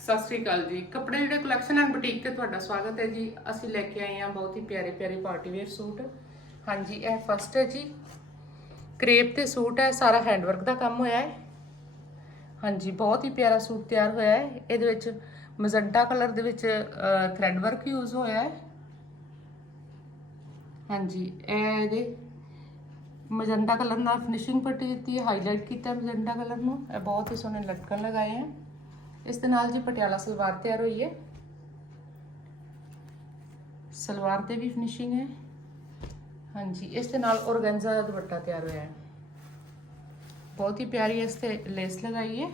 ਸਤਿ ਸ੍ਰੀ ਅਕਾਲ ਜੀ। ਕੱਪੜੇ ਜਿਹੜੇ ਕਲੈਕਸ਼ਨ ਐਂਡ ਬੁਟੀਕ ਤੇ ਤੁਹਾਡਾ ਸਵਾਗਤ ਹੈ ਜੀ। ਅਸੀਂ ਲੈ ਕੇ ਆਏ ਹਾਂ ਬਹੁਤ ਹੀ ਪਿਆਰੇ ਪਿਆਰੇ ਪਾਰਟੀ ਵੇਅਰ ਸੂਟ। ਹਾਂਜੀ, ਇਹ ਫਸਟ ਹੈ ਜੀ। ਕਰੇਪ ਤੇ ਸੂਟ ਹੈ, ਸਾਰਾ ਹੈਂਡਵਰਕ ਦਾ ਕੰਮ ਹੋਇਆ ਹੈ। ਹਾਂਜੀ, ਬਹੁਤ ਹੀ ਪਿਆਰਾ ਸੂਟ ਤਿਆਰ ਹੋਇਆ ਹੈ। ਇਹਦੇ ਵਿੱਚ ਮਜ਼ੰਟਾ ਕਲਰ ਦੇ ਵਿੱਚ ਥ੍ਰੈਡ ਵਰਕ ਯੂਜ਼ ਹੋਇਆ ਹੈ। ਹਾਂਜੀ, ਇਹ ਇਹਦੇ ਮਜੰਟਾ ਕਲਰ ਨਾਲ ਫਿਨਿਸ਼ਿੰਗ ਪੱਟੀ ਦਿੱਤੀ ਹੈ ਹਾਈਲਾਈਟ ਕੀਤਾ ਮਜੰਟਾ ਕਲਰ ਨੂੰ। ਇਹ ਬਹੁਤ ਹੀ ਸੋਹਣੇ ਲਟਕਣ ਲਗਾਏ ਹੈ। ਇਸ ਦੇ ਨਾਲ ਜੀ ਪਟਿਆਲਾ ਸਲਵਾਰ ਤਿਆਰ ਹੋਈ ਹੈ। ਸਲਵਾਰ ਤੇ ਵੀ ਫਿਨਿਸ਼ਿੰਗ ਹੈ। ਹਾਂਜੀ, ਇਸ ਦੇ ਨਾਲ ਔਰਗੈਂਜ਼ਾ ਦਾ ਦੁਪੱਟਾ ਤਿਆਰ ਹੋਇਆ ਹੈ। ਬਹੁਤ ਹੀ ਪਿਆਰੀ ਇਸ ਤੇ ਲੇਸ ਲਗਾਈ ਹੈ।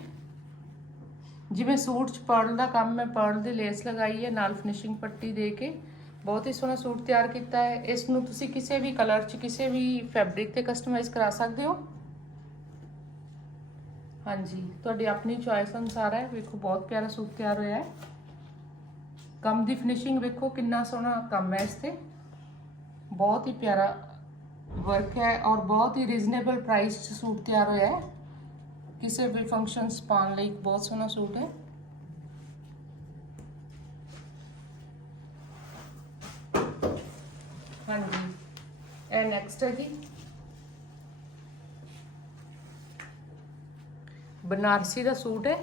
ਜਿਵੇਂ ਸੂਟ ਚ ਪਰਲ ਦਾ ਕੰਮ ਹੈ ਪਰਲ ਦੀ ਲੇਸ ਲਗਾਈ ਹੈ, ਨਾਲ ਫਿਨਿਸ਼ਿੰਗ ਪੱਟੀ ਦੇ ਕੇ ਬਹੁਤ ਹੀ ਸੋਹਣਾ ਸੂਟ ਤਿਆਰ ਕੀਤਾ ਹੈ। ਇਸ ਨੂੰ ਤੁਸੀਂ ਕਿਸੇ ਵੀ ਕਲਰ ਚ, ਕਿਸੇ ਵੀ ਫੈਬਰਿਕ ਤੇ ਕਸਟਮਾਈਜ਼ ਕਰਾ ਸਕਦੇ ਹੋ। ਹਾਂਜੀ, ਤੁਹਾਡੀ ਆਪਣੀ ਚੁਆਇਸ ਅਨੁਸਾਰ ਹੈ। ਵੇਖੋ, ਬਹੁਤ ਪਿਆਰਾ ਸੂਟ ਤਿਆਰ ਹੋਇਆ ਹੈ। ਕੰਮ ਦੀ ਫਿਨਿਸ਼ਿੰਗ ਵੇਖੋ, ਕਿੰਨਾ ਸੋਹਣਾ ਕੰਮ ਹੈ ਇਸ ਤੇ। ਬਹੁਤ ਹੀ ਪਿਆਰਾ ਵਰਕ ਹੈ ਔਰ ਬਹੁਤ ਹੀ ਰੀਜ਼ਨੇਬਲ ਪ੍ਰਾਈਸ 'ਚ ਸੂਟ ਤਿਆਰ ਹੋਇਆ ਹੈ। ਕਿਸੇ ਵੀ ਫੰਕਸ਼ਨਸ ਪਾਉਣ ਲਈ ਇੱਕ ਬਹੁਤ ਸੋਹਣਾ ਸੂਟ ਹੈ। ਹਾਂਜੀ, ਇਹ ਨੈਕਸਟ ਹੈ ਜੀ। ਬਨਾਰਸੀ ਦਾ ਸੂਟ ਹੈ।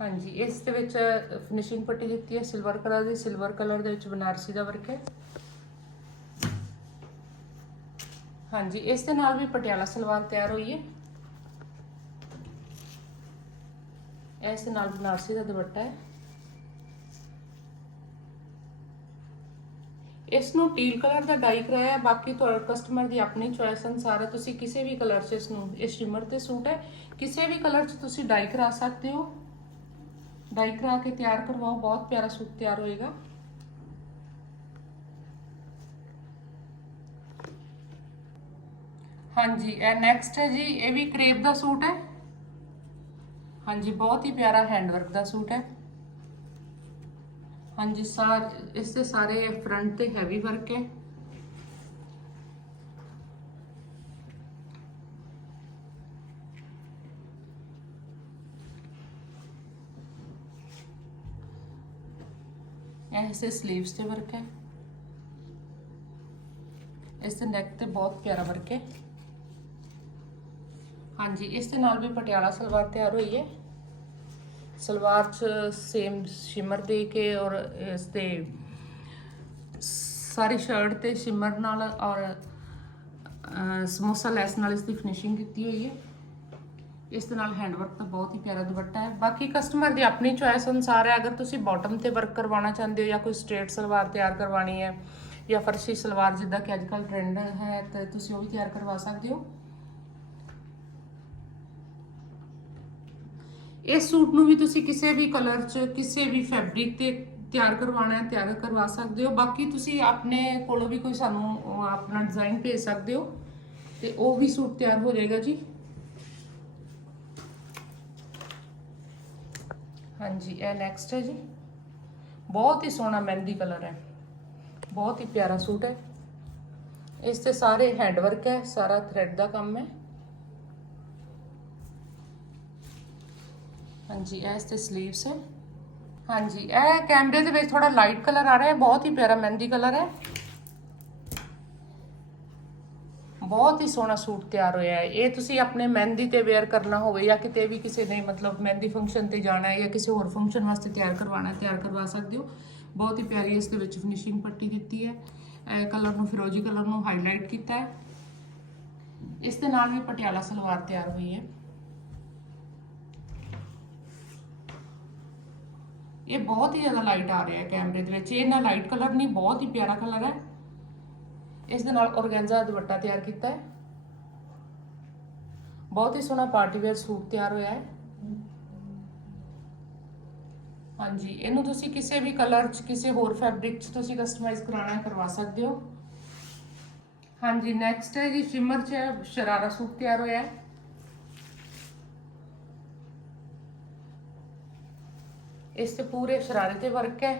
ਹਾਂਜੀ, ਇਸ ਦੇ ਵਿੱਚ ਫਿਨਿਸ਼ਿੰਗ ਪੱਟੀ ਦਿੱਤੀ ਹੈ ਸਿਲਵਰ ਕਲਰ ਦੀ। ਸਿਲਵਰ ਕਲਰ ਦੇ ਵਿੱਚ ਬਨਾਰਸੀ ਦਾ ਵਰਕ ਹੈ। ਹਾਂਜੀ, ਇਸ ਦੇ ਨਾਲ ਵੀ ਪਟਿਆਲਾ ਸਲਵਾਰ ਤਿਆਰ ਹੋਈ ਹੈ। ਇਸ ਦੇ ਨਾਲ ਬਨਾਰਸੀ ਦਾ ਦੁਪੱਟਾ ਹੈ। ਇਸ ਨੂੰ ਟੀਲ ਕਲਰ ਦਾ ਡਾਈ ਕਰਾਇਆ, ਬਾਕੀ ਤੁਹਾਡੇ ਕਸਟਮਰ ਦੀ ਆਪਣੀ ਚੋਇਸ ਅਨੁਸਾਰ ਹੈ। ਤੁਸੀਂ ਕਿਸੇ ਵੀ ਕਲਰ 'ਚ ਇਸ ਨੂੰ ਇਹ ਸ਼ਿਮਰ ਤੇ ਸੂਟ ਹੈ। ਕਿਸੇ ਵੀ ਕਲਰ 'ਚ ਤੁਸੀਂ ਡਾਈ ਕਰਾ ਸਕਦੇ ਹੋ। ਡਾਈ ਕਰਾ ਕੇ ਤਿਆਰ ਕਰਵਾਓ। ਬਹੁਤ ਪਿਆਰਾ ਸੂਟ ਤਿਆਰ ਹੋਏਗਾ। ਹਾਂਜੀ, ਇਹ ਨੈਕਸਟ ਹੈ ਜੀ। ਇਹ ਵੀ ਕਰੇਪ ਦਾ ਸੂਟ ਹੈ। ਹਾਂਜੀ, ਬਹੁਤ ਹੀ ਪਿਆਰਾ ਹੈਂਡਵਰਕ ਦਾ ਸੂਟ ਹੈ। ਹਾਂਜੀ ਸਾਰ ਇਸ ਦੇ ਸਾਰੇ ਫਰੰਟ ਤੇ ਹੈਵੀ ਵਰਕ ਹੈ ਇਹ ਇਸੇ ਸਲੀਵਸ ਤੇ ਵਰਕ ਹੈ ਇਸ ਦੇ ਨੈਕ ਤੇ ਬਹੁਤ ਪਿਆਰਾ ਵਰਕ ਹੈ ਹਾਂਜੀ ਇਸ ਦੇ ਨਾਲ ਵੀ ਪਟਿਆਲਾ ਸਲਵਾਰ ਤਿਆਰ ਹੋਈ ਹੈ ਸਲਵਾਰ 'ਚ ਸੇਮ ਸ਼ਿਮਰ ਦੇ ਕੇ ਔਰ ਇਸ ਤੇ ਸਾਰੀ ਸ਼ਰਟ ਤੇ ਸ਼ਿਮਰ ਨਾਲ ਔਰ ਸਮੋਸਾ ਲੈਸ ਨਾਲ ਇਸ ਦੀ ਫਿਨਿਸ਼ਿੰਗ ਕੀਤੀ ਹੋਈ ਹੈ। ਇਸ ਦੇ ਨਾਲ ਹੈਂਡ ਵਰਕ ਤਾਂ ਬਹੁਤ ਹੀ ਪਿਆਰਾ ਦੁਪੱਟਾ ਹੈ। ਬਾਕੀ ਕਸਟਮਰ ਦੀ ਆਪਣੀ ਚੁਆਇਸ ਅਨੁਸਾਰ ਹੈ। ਅਗਰ ਤੁਸੀਂ ਬਾਟਮ ਤੇ ਵਰਕ ਕਰਵਾਉਣਾ ਚਾਹੁੰਦੇ ਹੋ ਜਾਂ ਕੋਈ ਸਟ੍ਰੇਟ ਸਲਵਾਰ ਤਿਆਰ ਕਰਵਾਉਣੀ ਹੈ ਜਾਂ ਫਰਸ਼ੀ ਸਲਵਾਰ ਜਿੱਦਾਂ ਕਿ ਅੱਜ ਕੱਲ੍ਹ ਟ੍ਰੈਂਡ ਹੈ, ਤਾਂ ਤੁਸੀਂ ਉਹ ਵੀ ਤਿਆਰ ਕਰਵਾ ਸਕਦੇ ਹੋ। ਇਸ ਸੂਟ ਨੂੰ ਵੀ ਤੁਸੀਂ ਕਿਸੇ ਵੀ ਕਲਰ 'ਚ ਕਿਸੇ ਵੀ ਫੈਬਰਿਕ ਤੇ ਤਿਆਰ ਕਰਵਾਉਣਾ ਹੈ ਤਿਆਰ ਕਰਵਾ ਸਕਦੇ ਹੋ ਬਾਕੀ ਤੁਸੀਂ ਆਪਣੇ ਕੋਲੋਂ ਵੀ ਕੋਈ ਸਾਨੂੰ ਉਹ ਆਪਣਾ ਡਿਜ਼ਾਈਨ ਭੇਜ ਸਕਦੇ ਹੋ ਤੇ ਉਹ ਵੀ ਸੂਟ ਤਿਆਰ ਹੋ ਜਾਏਗਾ ਜੀ ਹਾਂਜੀ ਇਹ ਨੈਕਸਟ ਹੈ ਜੀ ਬਹੁਤ ਹੀ ਸੋਹਣਾ ਮਹਿੰਦੀ ਕਲਰ ਹੈ ਬਹੁਤ ਹੀ ਪਿਆਰਾ ਸੂਟ ਹੈ ਇਸ ਤੇ ਸਾਰੇ ਹੈਂਡ ਵਰਕ ਹੈ ਸਾਰਾ ਥ੍ਰੈਡ ਦਾ ਕੰਮ ਹੈ ਹਾਂਜੀ, ਇਹ ਇਸ ਤੇ ਸਲੀਵਸ ਹੈ। ਹਾਂਜੀ, ਇਹ ਕੈਮਰੇ ਦੇ ਵਿੱਚ ਥੋੜਾ ਲਾਈਟ ਕਲਰ ਆ ਰਿਹਾ ਹੈ, ਬਹੁਤ ਹੀ ਪਿਆਰਾ ਮਹਿੰਦੀ ਕਲਰ ਹੈ। ਬਹੁਤ ਹੀ ਸੋਹਣਾ ਸੂਟ ਤਿਆਰ ਹੋਇਆ ਹੈ। ਇਹ ਤੁਸੀਂ ਆਪਣੇ ਮਹਿੰਦੀ ਤੇ ਵੇਅਰ ਕਰਨਾ ਹੋਵੇ ਜਾਂ ਕਿਤੇ ਵੀ ਕਿਸੇ ਨੇ ਮਤਲਬ ਮਹਿੰਦੀ ਫੰਕਸ਼ਨ ਤੇ ਜਾਣਾ ਹੈ ਜਾਂ ਕਿਸੇ ਹੋਰ ਫੰਕਸ਼ਨ ਵਾਸਤੇ ਤਿਆਰ ਕਰਵਾਉਣਾ ਹੈ, ਤਿਆਰ ਕਰਵਾ ਸਕਦੇ ਹੋ। ਬਹੁਤ ਹੀ ਪਿਆਰੀ ਇਸ ਦੇ ਵਿੱਚ ਫਿਨਿਸ਼ਿੰਗ ਪੱਟੀ ਦਿੱਤੀ ਹੈ। ਇਹ ਕਲਰ ਨੂੰ ਫਿਰੋਜ਼ੀ ਕਲਰ ਨੂੰ ਹਾਈਲਾਈਟ ਕੀਤਾ ਹੈ। ਇਸ ਦੇ ਨਾਲ ਵੀ ਪਟਿਆਲਾ ਸਲਵਾਰ ਤਿਆਰ ਹੋਈ ਹੈ। ਇਹ ਬਹੁਤ ਹੀ ਜ਼ਿਆਦਾ ਲਾਈਟ ਆ ਰਿਹਾ ਹੈ ਕੈਮਰੇ ਦੇ ਵਿੱਚ। ਇਹ ਨਾ ਲਾਈਟ ਕਲਰ ਨਹੀਂ, ਬਹੁਤ ਹੀ ਪਿਆਰਾ ਕਲਰ ਹੈ। ਇਸ ਦੇ ਨਾਲ ਔਰਗੈਂਜ਼ਾ ਦਾ ਦੁਪੱਟਾ ਤਿਆਰ ਕੀਤਾ ਹੈ। ਬਹੁਤ ਹੀ ਸੋਹਣਾ ਪਾਰਟੀ ਵੇਅਰ ਸੂਟ ਤਿਆਰ ਹੋਇਆ ਹੈ। ਹਾਂਜੀ, ਇਹਨੂੰ ਤੁਸੀਂ ਕਿਸੇ ਵੀ ਕਲਰ 'ਚ, ਕਿਸੇ ਹੋਰ ਫੈਬਰਿਕ 'ਚ ਤੁਸੀਂ ਕਸਟਮਾਈਜ਼ ਕਰਾਉਣਾ, ਕਰਵਾ ਸਕਦੇ ਹੋ। ਹਾਂਜੀ ਨੈਕਸਟ ਹੈ ਜੀ ਸ਼ਿਮਰ 'ਚ ਸ਼ਰਾਰਾ ਸੂਟ ਤਿਆਰ ਹੋਇਆ ਹੈ। ਇਸ ਤੇ ਪੂਰੇ ਸ਼ਰਾਰੇ ਤੇ ਵਰਕ ਹੈ।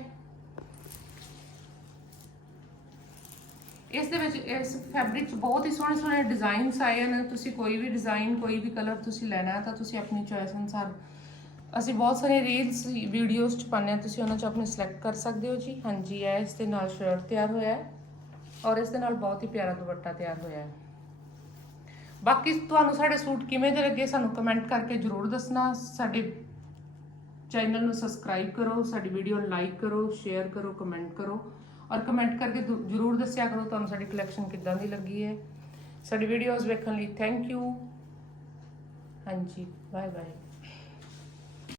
ਇਸ ਦੇ ਵਿੱਚ ਇਸ ਫੈਬਰਿਕ 'ਚ ਬਹੁਤ ਹੀ ਸੋਹਣੇ ਸੋਹਣੇ ਡਿਜ਼ਾਈਨਸ ਆਏ ਹਨ। ਤੁਸੀਂ ਕੋਈ ਵੀ ਡਿਜ਼ਾਈਨ ਕੋਈ ਵੀ ਕਲਰ ਤੁਸੀਂ ਲੈਣਾ ਹੈ ਤਾਂ ਤੁਸੀਂ ਆਪਣੀ ਚੋਇਸ ਅਨੁਸਾਰ ਅਸੀਂ ਬਹੁਤ ਸਾਰੇ ਰੀਲਸ ਵੀਡੀਓਜ਼ 'ਚ ਪਾਉਂਦੇ ਹਾਂ। ਤੁਸੀਂ ਉਹਨਾਂ 'ਚ ਆਪਣੇ ਸਿਲੈਕਟ ਕਰ ਸਕਦੇ ਹੋ ਜੀ। ਹਾਂਜੀ, ਇਹ ਇਸ ਦੇ ਨਾਲ ਸ਼ਰਟ ਤਿਆਰ ਹੋਇਆ ਹੈ ਔਰ ਇਸ ਦੇ ਨਾਲ ਬਹੁਤ ਹੀ ਪਿਆਰਾ ਦੁਪੱਟਾ ਤਿਆਰ ਹੋਇਆ ਹੈ। ਬਾਕੀ ਤੁਹਾਨੂੰ ਸਾਡੇ ਸੂਟ ਕਿਵੇਂ ਦੇ ਲੱਗੇ ਸਾਨੂੰ ਕਮੈਂਟ ਕਰਕੇ ਜਰੂਰ ਦੱਸਣਾ। ਸਾਡੇ ਚੈਨਲ ਨੂੰ ਸਬਸਕ੍ਰਾਈਬ ਕਰੋ, ਸਾਡੀ ਵੀਡੀਓ ਨੂੰ ਲਾਈਕ ਕਰੋ, ਸ਼ੇਅਰ ਕਰੋ, ਕਮੈਂਟ ਕਰੋ ਔਰ ਕਮੈਂਟ ਕਰਕੇ ਦੁ- ਜਰੂਰ ਦੱਸਿਆ ਕਰੋ ਤੁਹਾਨੂੰ ਸਾਡੀ ਕਲੈਕਸ਼ਨ ਕਿੱਦਾਂ ਦੀ ਲੱਗੀ ਹੈ। ਸਾਡੀ ਵੀਡੀਓਜ਼ ਵੇਖਣ ਲਈ ਥੈਂਕ ਯੂ ਹਾਂਜੀ ਬਾਏ ਬਾਏ